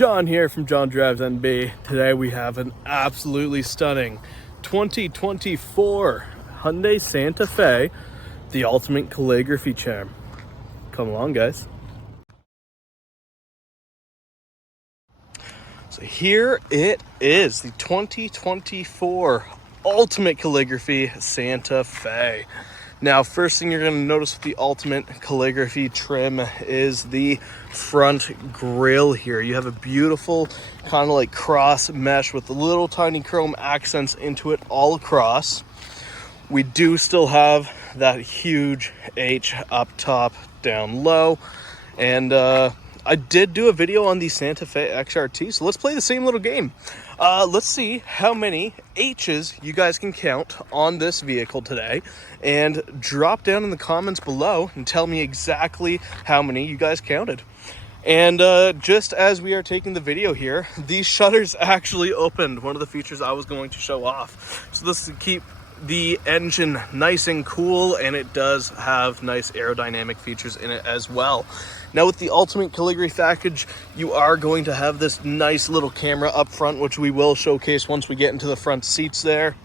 John here from John Drives NB. Today we have an absolutely stunning 2024 Hyundai Santa Fe, the ultimate calligraphy charm. Come along, guys. So here it is, the 2024 ultimate calligraphy Santa Fe. Now, first thing you're going to notice with the ultimate calligraphy trim is the front grille here. You have a beautiful kind of like cross mesh with the little tiny chrome accents into it all across. We do still have that huge H up top, down low. And I did do a video on the Santa Fe XRT, so let's play the same little game. Let's see how many H's you guys can count on this vehicle today, and drop down in the comments below and tell me exactly how many you guys counted. And just as we are taking the video here, these shutters actually opened, one of the features I was going to show off. So this is to keep the engine nice and cool, and it does have nice aerodynamic features in it as well. Now with the ultimate calligraphy package, you are going to have this nice little camera up front, which we will showcase once we get into the front seats there.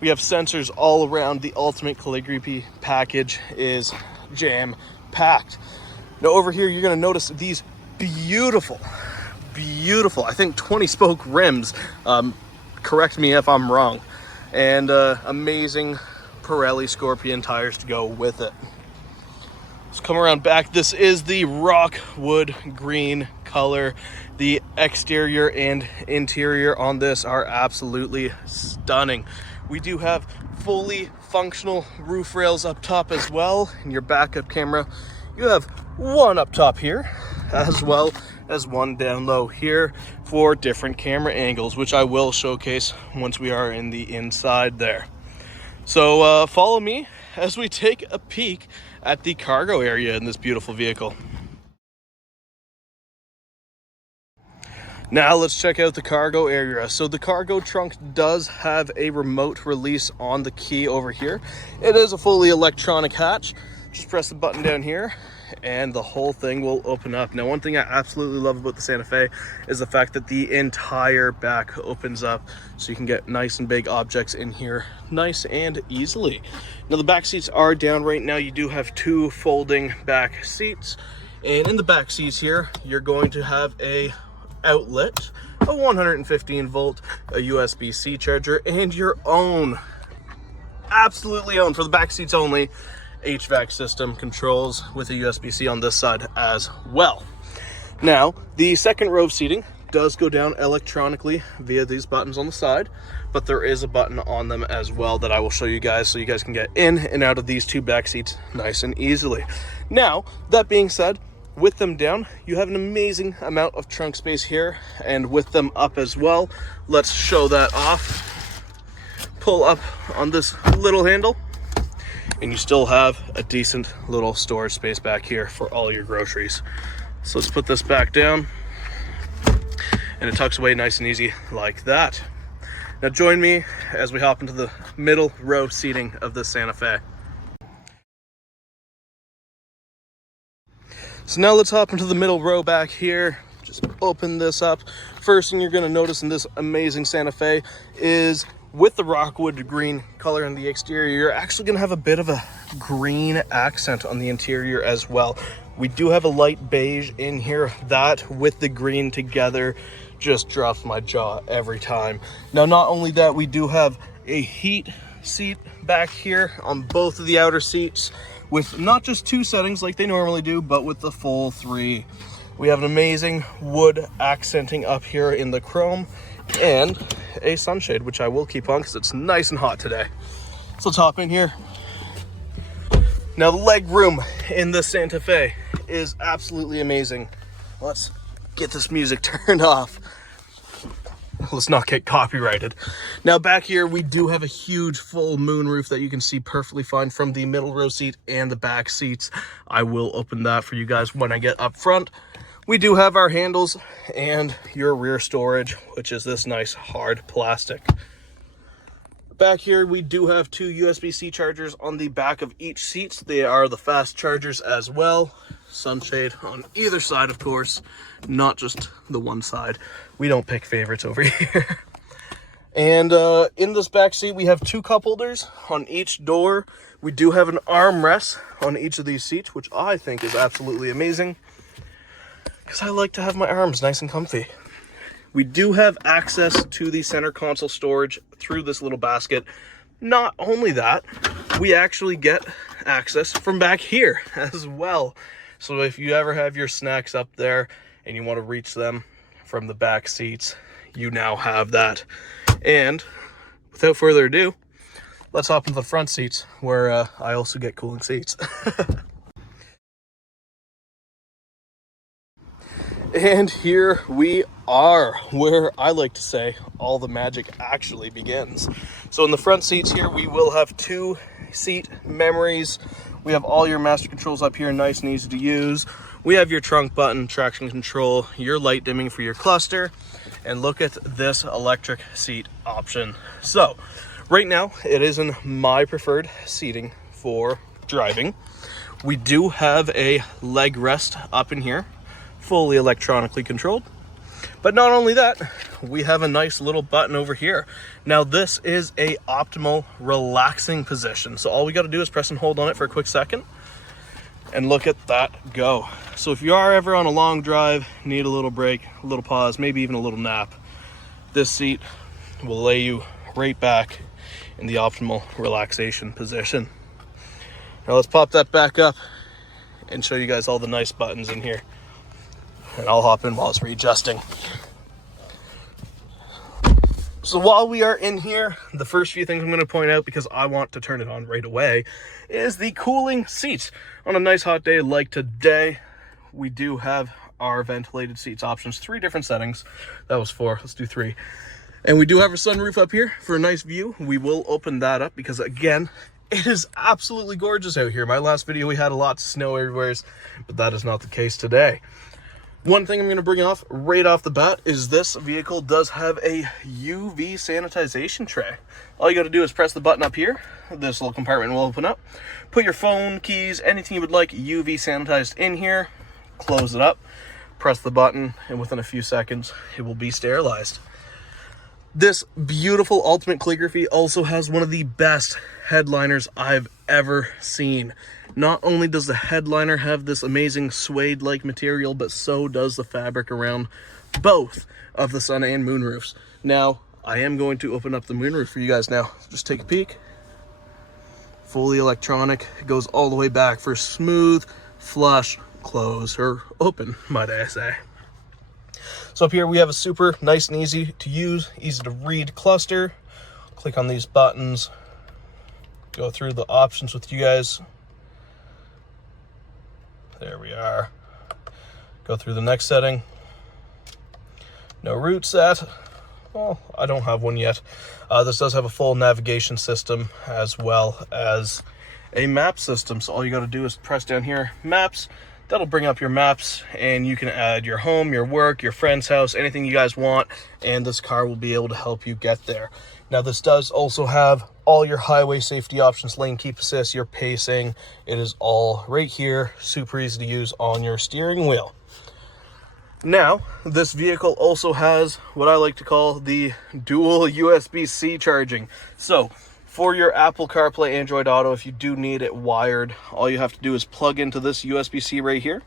We have sensors all around. The ultimate calligraphy package is jam-packed. Now over here, you're gonna notice these beautiful, I think 20-spoke rims. Correct me if I'm wrong. And amazing Pirelli Scorpion tires to go with it. Let's come around back. This is the Rockwood green color. The exterior and interior on this are absolutely stunning. We do have fully functional roof rails up top as well. In your backup camera, you have one up top here, as well as one down low here for different camera angles, which I will showcase once we are in the inside there. So follow me as we take a peek at the cargo area in this beautiful vehicle. Now let's check out the cargo area. So the cargo trunk does have a remote release on the key over here. It is a fully electronic hatch. Just press the button down here and the whole thing will open up. Now, one thing I absolutely love about the Santa Fe is the fact that the entire back opens up, so you can get nice and big objects in here nice and easily. Now, the back seats are down right now. You do have two folding back seats, and in the back seats here, you're going to have a outlet, a 115 volt, a USB-C charger, and your own, absolutely own, for the back seats only, HVAC system controls with a USB-C on this side as well. Now, the second row of seating does go down electronically via these buttons on the side, but there is a button on them as well that I will show you guys, so you guys can get in and out of these two back seats nice and easily. Now, that being said, with them down, you have an amazing amount of trunk space here, and with them up as well, let's show that off. Pull up on this little handle, and you still have a decent little storage space back here for all your groceries. So let's put this back down, and it tucks away nice and easy like that. Now join me as we hop into the middle row seating of the Santa Fe. So now let's hop into the middle row back here. Just open this up. First thing you're gonna notice in this amazing Santa Fe is, with the Rockwood green color in the exterior, you're actually gonna have a bit of a green accent on the interior as well. We do have a light beige in here. That with the green together just drops my jaw every time. Now, not only that, we do have a heat seat back here on both of the outer seats, with not just two settings like they normally do, but with the full three. We have an amazing wood accenting up here in the chrome, and a sunshade, which I will keep on because it's nice and hot today. So let's hop in here. Now, the leg room in the Santa Fe is absolutely amazing. Let's get this music turned off. Let's not get copyrighted. Now, back here, we do have a huge full moon roof that you can see perfectly fine from the middle row seat and the back seats. I will open that for you guys when I get up front. We do have our handles and your rear storage, which is this nice hard plastic. Back here, we do have two USB-C chargers on the back of each seat. They are the fast chargers as well. Sunshade on either side, of course, not just the one side. We don't pick favorites over here. And in this back seat, we have two cup holders on each door. We do have an armrest on each of these seats, which I think is absolutely amazing because I like to have my arms nice and comfy. We do have access to the center console storage through this little basket. Not only that, we actually get access from back here as well. So if you ever have your snacks up there and you want to reach them from the back seats, you now have that. And without further ado, let's hop into the front seats where I also get cooling seats. And here we are, where I like to say all the magic actually begins. So in the front seats here, we will have two seat memories. We have all your master controls up here, nice and easy to use. We have your trunk button, traction control, your light dimming for your cluster, and look at this electric seat option. So right now, it is in my preferred seating for driving. We do have a leg rest up in here, fully electronically controlled. But not only that, we have a nice little button over here. Now this is a optimal relaxing position. So all we got to do is press and hold on it for a quick second and look at that go. So if you are ever on a long drive, need a little break, a little pause, maybe even a little nap, this seat will lay you right back in the optimal relaxation position. Now let's pop that back up and show you guys all the nice buttons in here. And I'll hop in while it's readjusting. So while we are in here, the first few things I'm going to point out, because I want to turn it on right away, is the cooling seats. On a nice hot day like today, we do have our ventilated seats options, 3 different settings. That was 4, let's do 3. And we do have a sunroof up here for a nice view. We will open that up because, again, it is absolutely gorgeous out here. My last video, we had a lot of snow everywhere, but that is not the case today. One thing I'm going to bring off right off the bat is this vehicle does have a UV sanitization tray. All you got to do is press the button up here. This little compartment will open up. Put your phone, keys, anything you would like UV sanitized in here. Close it up. Press the button, and within a few seconds, it will be sterilized. This beautiful Ultimate Calligraphy also has one of the best headliners I've ever seen. Not only does the headliner have this amazing suede-like material, but so does the fabric around both of the sun and moon roofs. Now, I am going to open up the moonroof for you guys now. Just take a peek. Fully electronic. It goes all the way back for smooth, flush, close, or open, might I say. So up here we have a super nice and easy to use, easy to read cluster. Click on these buttons. Go through the options with you guys. There we are. Go through the next setting. No route set. Well, I don't have one yet. This does have a full navigation system as well as a map system. So all you got to do is press down here, maps. That'll bring up your maps, and you can add your home, your work, your friend's house, anything you guys want, and this car will be able to help you get there. Now, this does also have all your highway safety options, lane keep assist, your pacing. It is all right here, super easy to use on your steering wheel. Now, this vehicle also has what I like to call the dual USB-C charging. So, for your Apple CarPlay, Android Auto, if you do need it wired, all you have to do is plug into this USB-C right here.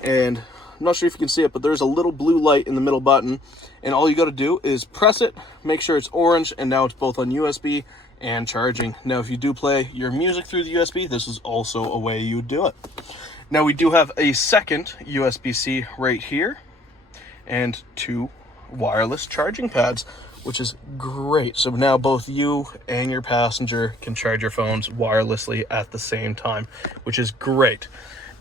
And I'm not sure if you can see it, but there's a little blue light in the middle button. And all you got to do is press it, make sure it's orange, and now it's both on USB and charging. Now, if you do play your music through the USB, this is also a way you would do it. Now, we do have a second USB-C right here and 2 wireless charging pads, which is great. So now both you and your passenger can charge your phones wirelessly at the same time, which is great.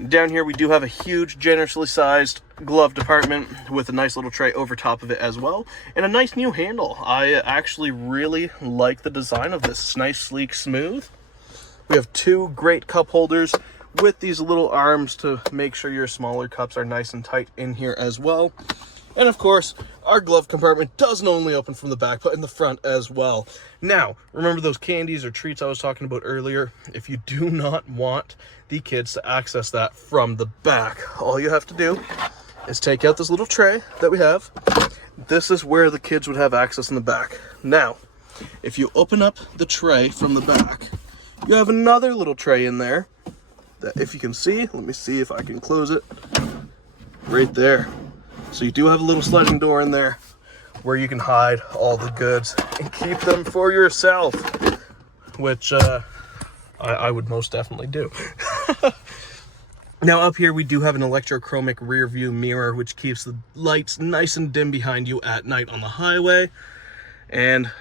Down here, we do have a huge, generously sized glove department with a nice little tray over top of it as well, and a nice new handle. I actually really like the design of this. It's nice, sleek, smooth. We have 2 great cup holders with these little arms to make sure your smaller cups are nice and tight in here as well. And of course, our glove compartment doesn't only open from the back, but in the front as well. Now, remember those candies or treats I was talking about earlier? If you do not want the kids to access that from the back, all you have to do is take out this little tray that we have. This is where the kids would have access in the back. Now, if you open up the tray from the back, you have another little tray in there that, if you can see, let me see if I can close it, right there. So you do have a little sliding door in there where you can hide all the goods and keep them for yourself, which I would most definitely do. Now up here we do have an electrochromic rear view mirror, which keeps the lights nice and dim behind you at night on the highway. And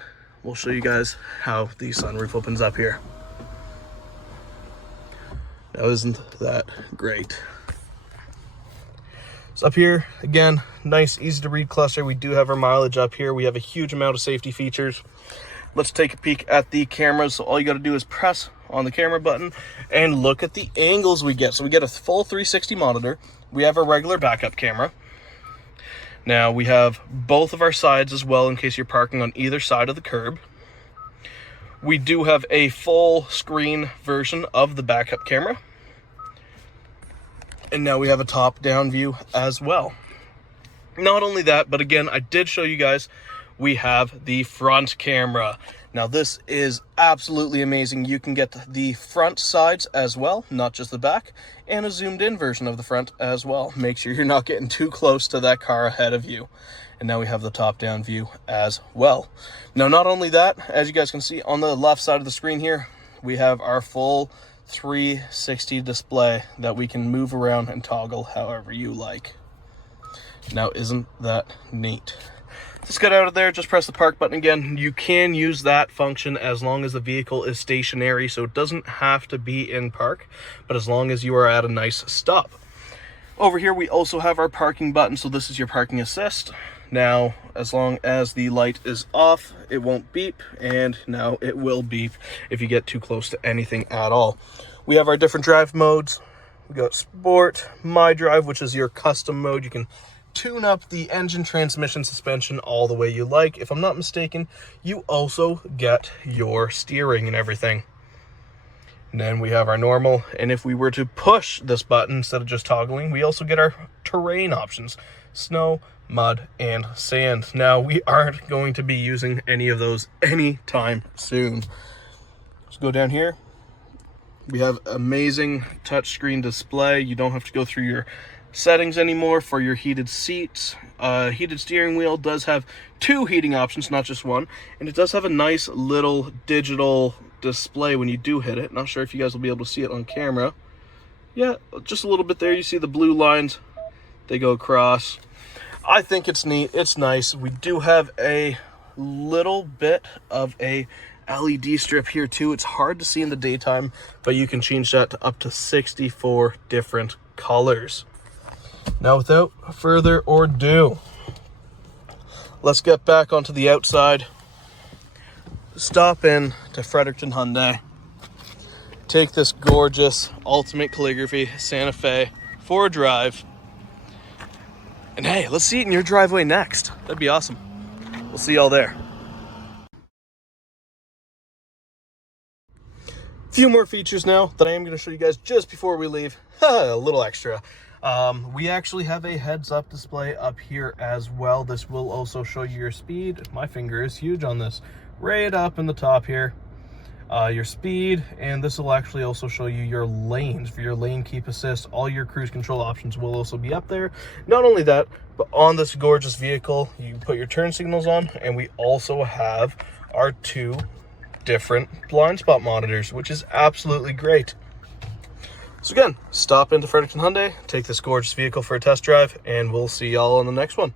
we'll show you guys how the sunroof opens up here. Now isn't that great? So up here, again, nice, easy to read cluster. We do have our mileage up here. We have a huge amount of safety features. Let's take a peek at the cameras. So all you got to do is press on the camera button and look at the angles we get. So we get a full 360 monitor. We have a regular backup camera. Now we have both of our sides as well in case you're parking on either side of the curb. We do have a full screen version of the backup camera. And now we have a top-down view as well. Not only that, but again, I did show you guys, we have the front camera. Now this is absolutely amazing. You can get the front sides as well, not just the back, and a zoomed in version of the front as well. Make sure you're not getting too close to that car ahead of you. And now we have the top-down view as well. Now, not only that, as you guys can see on the left side of the screen here, we have our full 360 display that we can move around and toggle however you like. Now, isn't that neat? Let's get out of there. Just press the park button again. You can use that function as long as the vehicle is stationary, so it doesn't have to be in park, but as long as you are at a nice stop. Over here, we also have our parking button, so this is your parking assist. Now, as long as the light is off, it won't beep, and now it will beep if you get too close to anything at all. We have our different drive modes. We got Sport, My Drive, which is your custom mode. You can tune up the engine, transmission, suspension all the way you like. If I'm not mistaken, you also get your steering and everything. And then we have our normal, and if we were to push this button instead of just toggling, we also get our terrain options: snow, mud, and sand. Now, we aren't going to be using any of those anytime soon. Let's go down here. We have amazing touchscreen display. You don't have to go through your settings anymore for your heated seats. Heated steering wheel does have 2 heating options, not just one, and it does have a nice little digital display when you do hit it. Not sure if you guys will be able to see it on camera. Yeah, just a little bit there. You see the blue lines, they go across. I think it's neat, it's nice. We do have a little bit of a LED strip here too. It's hard to see in the daytime, but you can change that to up to 64 different colors. Now, without further ado, let's get back onto the outside. Stop in to Fredericton Hyundai. Take this gorgeous Ultimate Calligraphy Santa Fe for a drive. And hey, let's see it in your driveway next. That'd be awesome. We'll see y'all there. A few more features now that I am going to show you guys just before we leave. A little extra. We actually have a heads-up display up here as well. This will also show you your speed. My finger is huge on this. Right up in the top here. Your speed, and this will actually also show you your lanes for your lane keep assist. All your cruise control options will also be up there. Not only that, but on this gorgeous vehicle, you put your turn signals on, and we also have our 2 different blind spot monitors, which is absolutely great. So again, stop into Fredericton Hyundai, take this gorgeous vehicle for a test drive, and we'll see y'all on the next one.